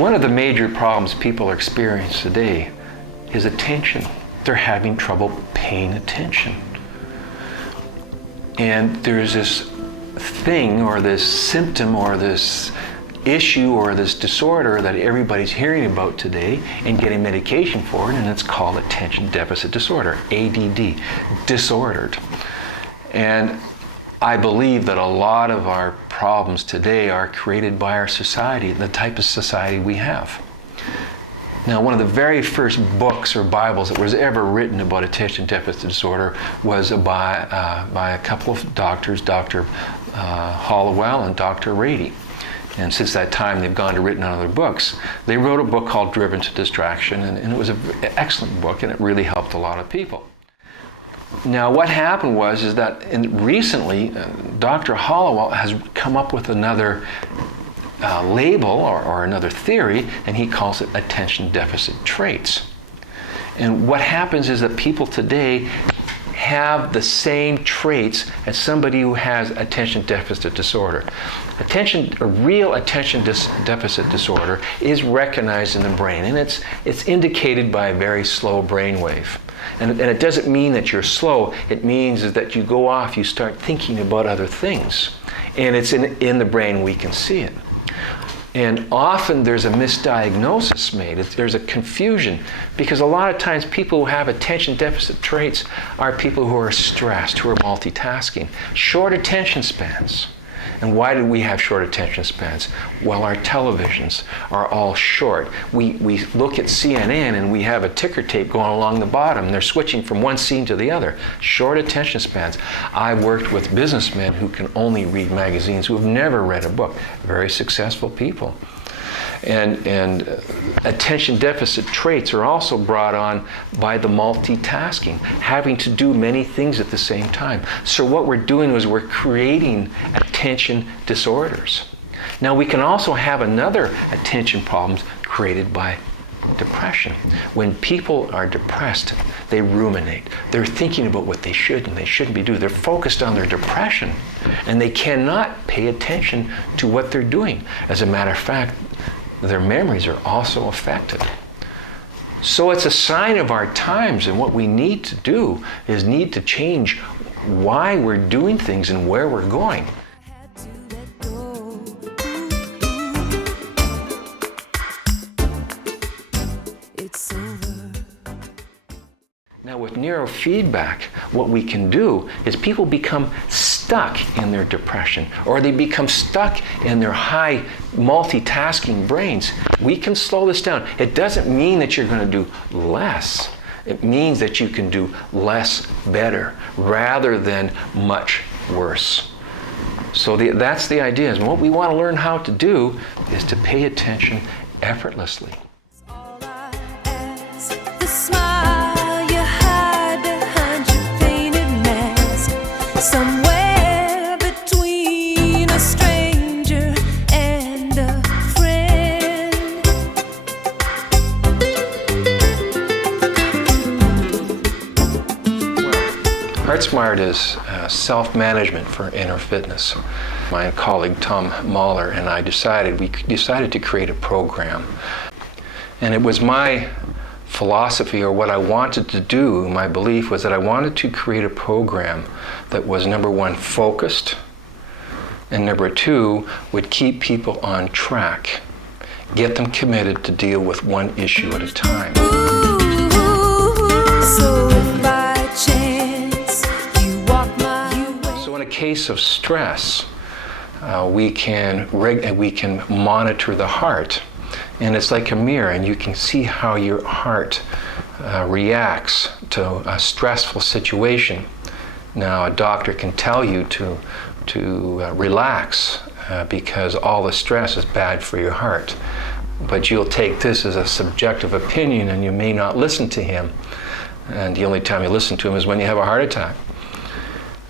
One of the major problems people are experiencing today is attention. They're having trouble paying attention. And there's this thing or this symptom or this issue or this disorder that everybody's hearing about today and getting medication for it, and it's called attention deficit disorder, ADD, disordered. And I believe that a lot of our problems today are created by our society, the type of society we have. Now, one of the very first books or Bibles that was ever written about attention deficit disorder was by a couple of doctors, Dr. Hollowell and Dr. Rady. And since that time, they've gone to written on other books. They wrote a book called Driven to Distraction, and it was an excellent book, and it really helped a lot of people. Now, what happened is that recently, Dr. Hollowell has come up with another label or another theory, and he calls it attention deficit traits. And what happens is that people today have the same traits as somebody who has attention deficit disorder. A real attention deficit disorder is recognized in the brain, and it's indicated by a very slow brainwave. And it doesn't mean that you're slow. It means is that you go off, you start thinking about other things. And it's in the brain, we can see it. And often there's a misdiagnosis made. There's a confusion, because a lot of times people who have attention deficit traits are people who are stressed, who are multitasking, short attention spans. And why do we have short attention spans? Well, our televisions are all short. We look at CNN and we have a ticker tape going along the bottom. They're switching from one scene to the other. Short attention spans. I've worked with businessmen who can only read magazines, who have never read a book. Very successful people. And attention deficit traits are also brought on by the multitasking, having to do many things at the same time. So what we're doing is we're creating attention disorders. Now, we can also have another attention problems created by depression. When people are depressed, they ruminate. They're thinking about what they should and they shouldn't be doing. They're focused on their depression, and they cannot pay attention to what they're doing. As a matter of fact, their memories are also affected. So it's a sign of our times, and what we need to do is need to change why we're doing things and where we're going. Now, with neurofeedback, what we can do is people become stuck in their depression, or they become stuck in their high multitasking brains. We can slow this down. It doesn't mean that you're going to do less. It means that you can do less better rather than much worse. So that's the idea. And what we want to learn how to do is to pay attention effortlessly. Somewhere between a stranger and a friend. HeartSmart is self-management for inner fitness. My colleague Tom Mahler and I decided to create a program. And it was my philosophy, or what I wanted to do, my belief was that I wanted to create a program that was, number one, focused, and number two, would keep people on track, get them committed to deal with one issue at a time. So if by chance you walk my way. So in a case of stress, we can monitor the heart. And it's like a mirror, and you can see how your heart reacts to a stressful situation. Now, a doctor can tell you to relax because all the stress is bad for your heart. But you'll take this as a subjective opinion, and you may not listen to him. And the only time you listen to him is when you have a heart attack.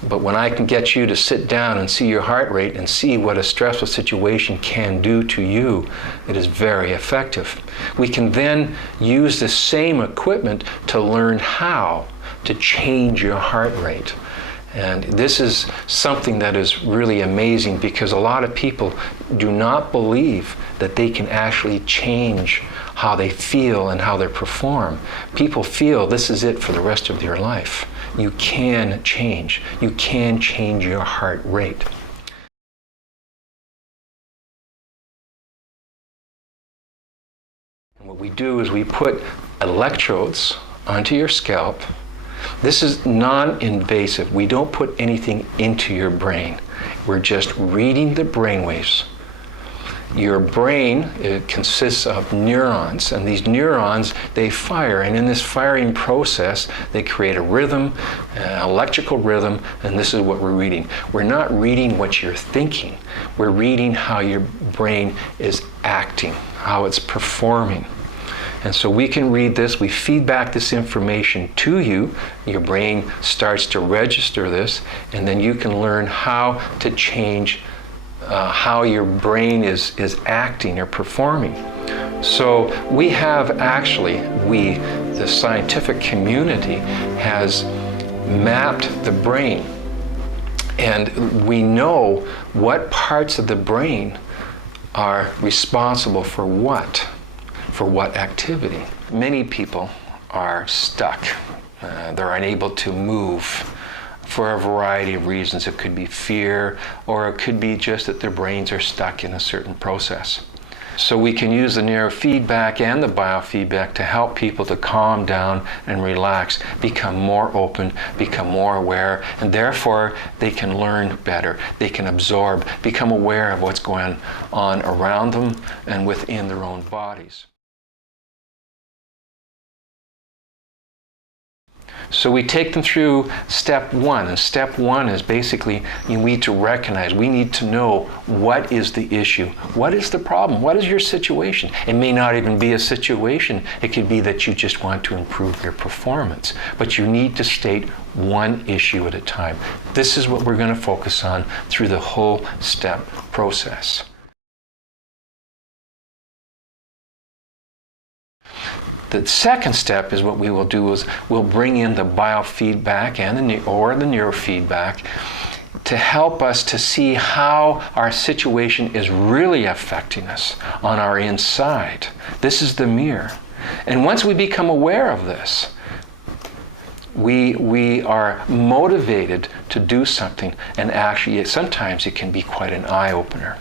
But when I can get you to sit down and see your heart rate and see what a stressful situation can do to you, it is very effective. We can then use the same equipment to learn how to change your heart rate. And this is something that is really amazing, because a lot of people do not believe that they can actually change how they feel and how they perform. People feel this is it for the rest of their life. You can change. You can change your heart rate. And what we do is we put electrodes onto your scalp. This is non-invasive. We don't put anything into your brain. We're just reading the brain waves. Your brain, it consists of neurons, and these neurons, they fire, and in this firing process, they create a rhythm, an electrical rhythm, and this is what we're reading. We're not reading what you're thinking. We're reading how your brain is acting, how it's performing. And so we can read this, we feed back this information to you, your brain starts to register this, and then you can learn how to change how your brain is acting or performing. So we have actually, the scientific community has mapped the brain, and we know what parts of the brain are responsible for what activity. Many people are stuck. They're unable to move for a variety of reasons. It could be fear, or it could be just that their brains are stuck in a certain process. So we can use the neurofeedback and the biofeedback to help people to calm down and relax, become more open, become more aware, and therefore they can learn better. They can absorb, become aware of what's going on around them and within their own bodies. So we take them through step one, and step one is basically you need to recognize, we need to know what is the issue, what is the problem, what is your situation. It may not even be a situation, it could be that you just want to improve your performance, but you need to state one issue at a time. This is what we're going to focus on through the whole step process. The second step is what we will do is we'll bring in the biofeedback and the neurofeedback to help us to see how our situation is really affecting us on our inside. This is the mirror. And once we become aware of this, we are motivated to do something, and actually sometimes it can be quite an eye-opener.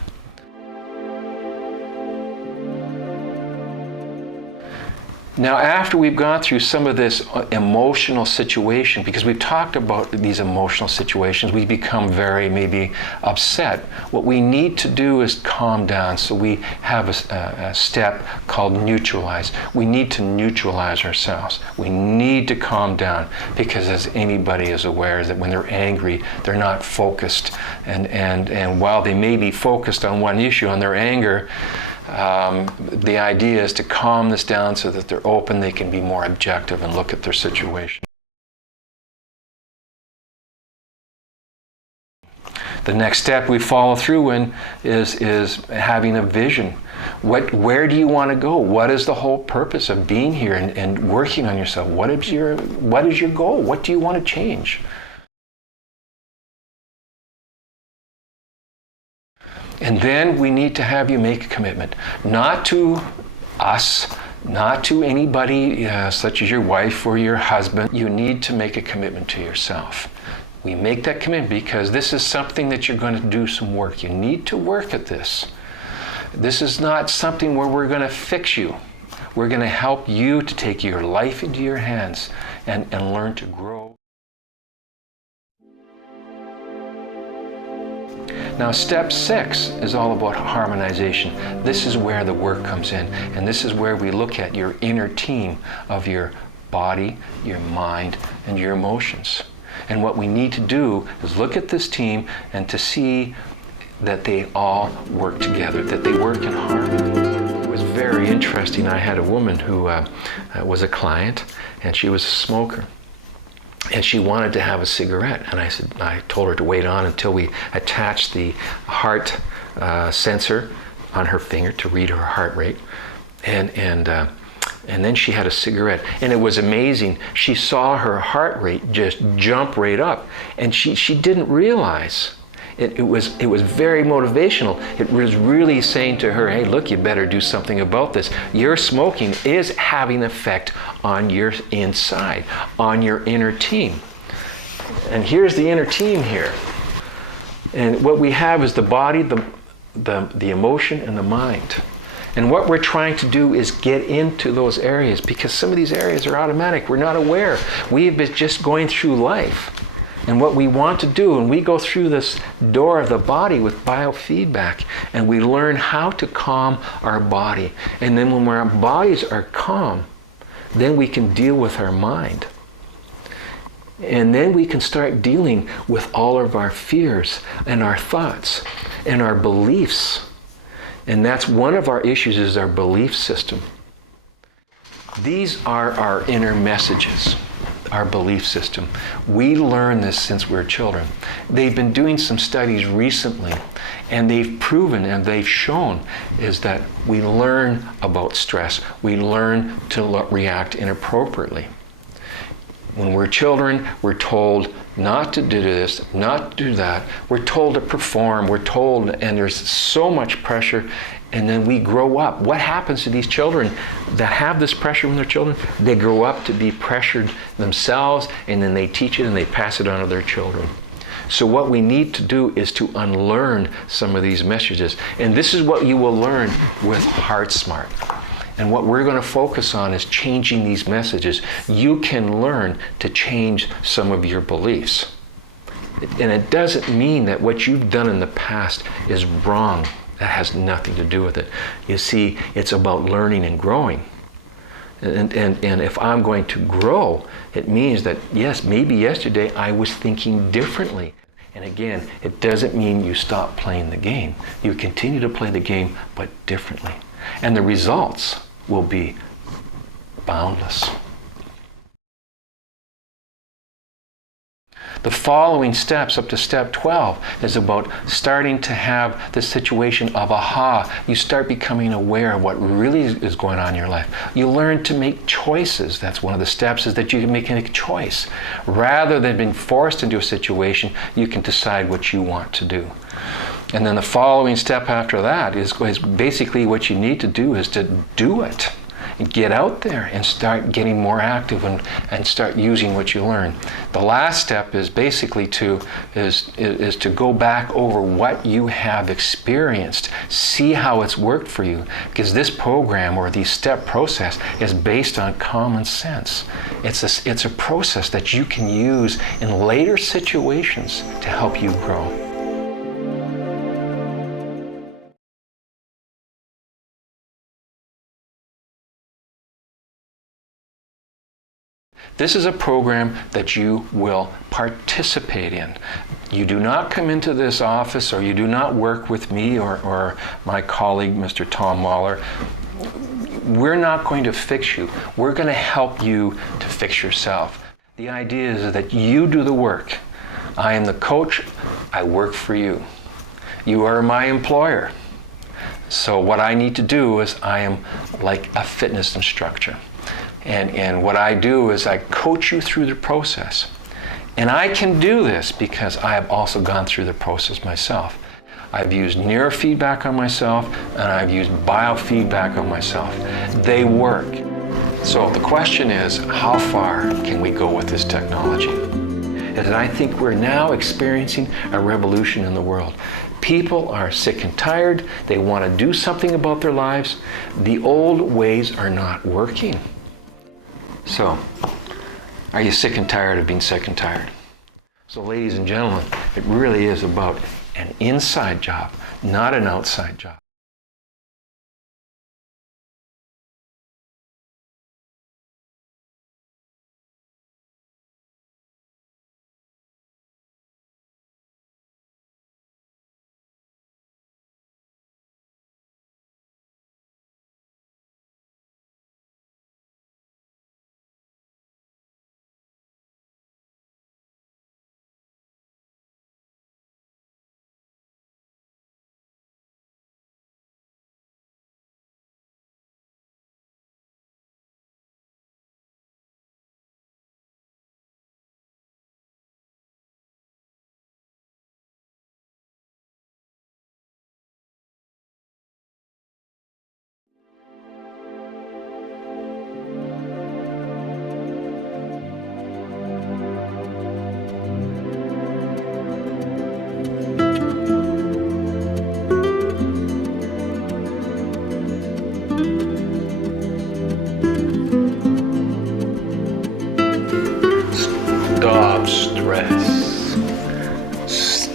Now, after we've gone through some of this emotional situation, because we've talked about these emotional situations, we become very maybe upset. What we need to do is calm down. So we have a step called neutralize. We need to neutralize ourselves. We need to calm down, because as anybody is aware, is that when they're angry, they're not focused. And while they may be focused on one issue, on their anger, the idea is to calm this down so that they're open, they can be more objective and look at their situation. The next step we follow through in is having a vision. Where do you want to go? What is the whole purpose of being here and working on yourself? What is your goal? What do you want to change? And then we need to have you make a commitment, not to us, not to anybody such as your wife or your husband. You need to make a commitment to yourself. We make that commitment because this is something that you're going to do some work. You need to work at this. This is not something where we're going to fix you. We're going to help you to take your life into your hands and learn to grow. Now, step 6 is all about harmonization. This is where the work comes in, and this is where we look at your inner team of your body, your mind, and your emotions. And what we need to do is look at this team and to see that they all work together, that they work in harmony. It was very interesting. I had a woman who was a client, and she was a smoker. And she wanted to have a cigarette, and I told her to wait on until we attached the heart sensor on her finger to read her heart rate, and And then she had a cigarette, and it was amazing. She saw her heart rate just jump right up, and she didn't realize. It was very motivational. It was really saying to her, hey, look, you better do something about this. Your smoking is having an effect on your inside, on your inner team. And here's the inner team here. And what we have is the body, the emotion, and the mind. And what we're trying to do is get into those areas, because some of these areas are automatic. We're not aware. We've been just going through life. And what we want to do, when we go through this door of the body with biofeedback, and we learn how to calm our body. And then when our bodies are calm, then we can deal with our mind. And then we can start dealing with all of our fears and our thoughts and our beliefs. And that's one of our issues, is our belief system. These are our inner messages, our belief system. We learn this since we're children. They've been doing some studies recently, and they've proven and they've shown is that we learn about stress. We learn to react inappropriately. When we're children, we're told not to do this, not to do that. We're told to perform, we're told, and there's so much pressure, and then we grow up. What happens to these children that have this pressure when they're children? They grow up to be pressured themselves, and then they teach it and they pass it on to their children. So what we need to do is to unlearn some of these messages. And this is what you will learn with HeartSmart. And what we're going to focus on is changing these messages. You can learn to change some of your beliefs. And it doesn't mean that what you've done in the past is wrong. That has nothing to do with it. You see, it's about learning and growing. And if I'm going to grow, it means that, yes, maybe yesterday I was thinking differently. And again, it doesn't mean you stop playing the game. You continue to play the game, but differently. And the results will be boundless. The following steps up to step 12 is about starting to have the situation of aha. You start becoming aware of what really is going on in your life. You learn to make choices. That's one of the steps, is that you can make a choice. Rather than being forced into a situation, you can decide what you want to do. And then the following step after that is basically what you need to do is to do it. Get out there and start getting more active and start using what you learn. The last step is basically to go back over what you have experienced, see how it's worked for you, because this program or the step process is based on common sense. It's a process that you can use in later situations to help you grow. This is a program that you will participate in. You do not come into this office, or you do not work with me or my colleague, Mr. Tom Mahler. We're not going to fix you. We're going to help you to fix yourself. The idea is that you do the work. I am the coach. I work for you. You are my employer. So what I need to do is I am like a fitness instructor. And what I do is I coach you through the process. And I can do this because I have also gone through the process myself. I've used neurofeedback on myself, and I've used biofeedback on myself. They work. So the question is, how far can we go with this technology? And I think we're now experiencing a revolution in the world. People are sick and tired. They want to do something about their lives. The old ways are not working. So, are you sick and tired of being sick and tired? So, ladies and gentlemen, it really is about an inside job, not an outside job.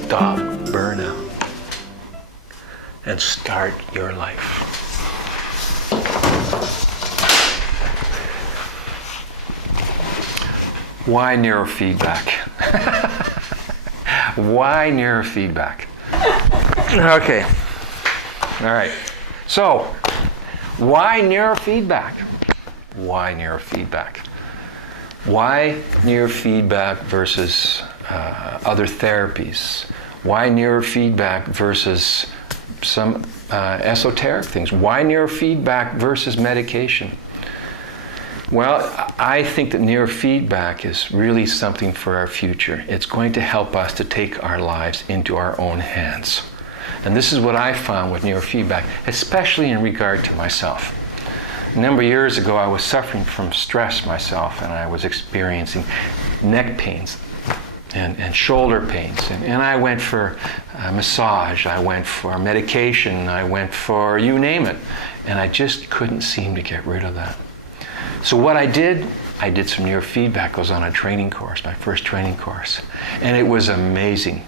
stop burnout and start your life. Why neurofeedback? Why neurofeedback? Okay. All right. So, why neurofeedback? Why neurofeedback? Why neurofeedback versus other therapies? Why neurofeedback versus some esoteric things? Why neurofeedback versus medication? Well, I think that neurofeedback is really something for our future. It's going to help us to take our lives into our own hands. And this is what I found with neurofeedback, especially in regard to myself. A number of years ago, I was suffering from stress myself, and I was experiencing neck pains and shoulder pains. And I went for massage, I went for medication, I went for you name it. And I just couldn't seem to get rid of that. So what I did some neurofeedback. I was on a training course, my first training course. And it was amazing.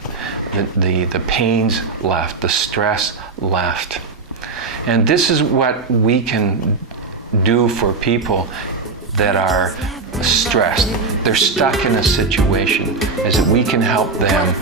The pains left, the stress left. And this is what we can do for people that are stressed. They're stuck in a situation, is that we can help them